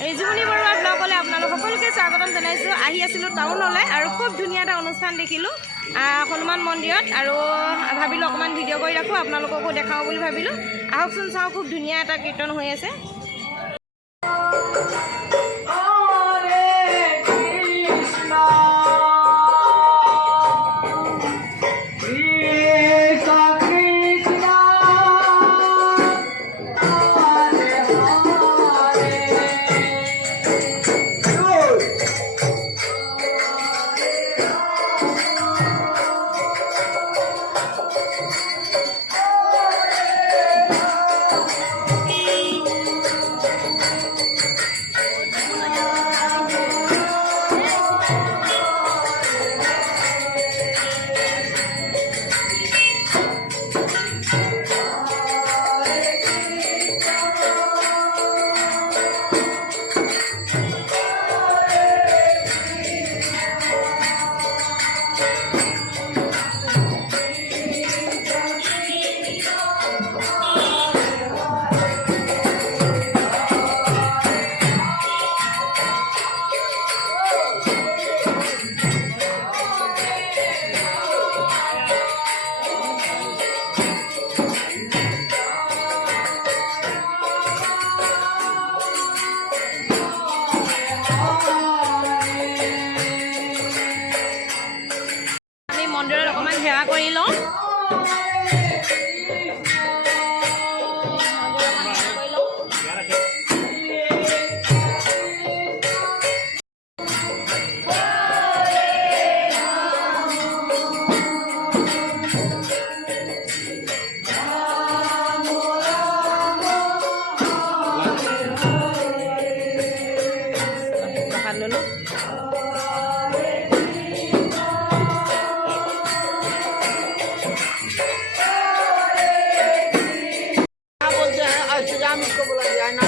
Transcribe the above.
ৰিজুমণি বৰুৱা ব্লগলৈ আপোনালোক সকলোকে স্বাগতম জনাইছোঁ। আহি আছিলোঁ টাউনলৈ আৰু খুব ধুনীয়া এটা অনুষ্ঠান দেখিলোঁ হনুমান মন্দিৰত, আৰু ভাবিলোঁ অকণমান ভিডিঅ' কৰি ৰাখোঁ, আপোনালোককো দেখাওঁ বুলি ভাবিলোঁ। আহকচোন চাওঁ, খুব ধুনীয়া এটা কীৰ্তন হৈ আছে। মন্দিৰত অকণমান সেৱা কৰি লওঁ। প্ৰসাদ ল'লোঁ। इसको बोला जाए ना